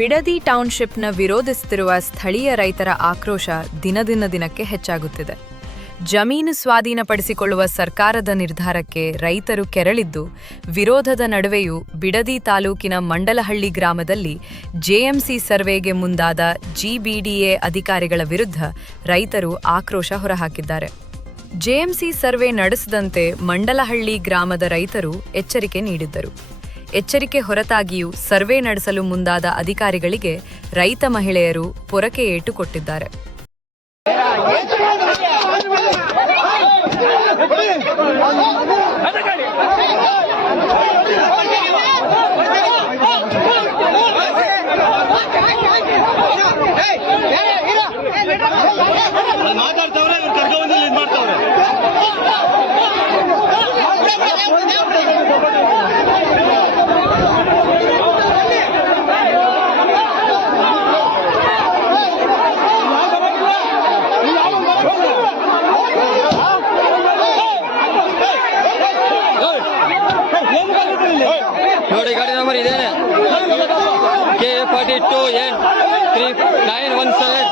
ಬಿಡದಿ ಟೌನ್ಶಿಪ್ನ ವಿರೋಧಿಸುತ್ತಿರುವ ಸ್ಥಳೀಯ ರೈತರ ಆಕ್ರೋಶ ದಿನಕ್ಕೆ ಹೆಚ್ಚಾಗುತ್ತಿದೆ. ಜಮೀನು ಸ್ವಾಧೀನಪಡಿಸಿಕೊಳ್ಳುವ ಸರ್ಕಾರದ ನಿರ್ಧಾರಕ್ಕೆ ರೈತರು ಕೆರಳಿದ್ದು, ವಿರೋಧದ ನಡುವೆಯೂ ಬಿಡದಿ ತಾಲೂಕಿನ ಮಂಡಲಹಳ್ಳಿ ಗ್ರಾಮದಲ್ಲಿ ಜೆಎಂಸಿ ಸರ್ವೆಗೆ ಮುಂದಾದ ಜಿಬಿಡಿಎ ಅಧಿಕಾರಿಗಳ ವಿರುದ್ಧ ರೈತರು ಆಕ್ರೋಶ ಹೊರಹಾಕಿದ್ದಾರೆ. ಜೆಎಂಸಿ ಸರ್ವೆ ನಡೆಸದಂತೆ ಮಂಡಲಹಳ್ಳಿ ಗ್ರಾಮದ ರೈತರು ಎಚ್ಚರಿಕೆ ನೀಡಿದ್ದರು. ಎಚ್ಚರಿಕೆ ಹೊರತಾಗಿಯೂ ಸರ್ವೆ ನಡೆಸಲು ಮುಂದಾದ ಅಧಿಕಾರಿಗಳಿಗೆ ರೈತ ಮಹಿಳೆಯರು ಪೊರಕೆ ಏಟು ಕೊಟ್ಟಿದ್ದಾರೆ. ನೋಡಿ, ಗಾಡಿ ನಂಬರ್ ಇದೇನೆ KA42N3917.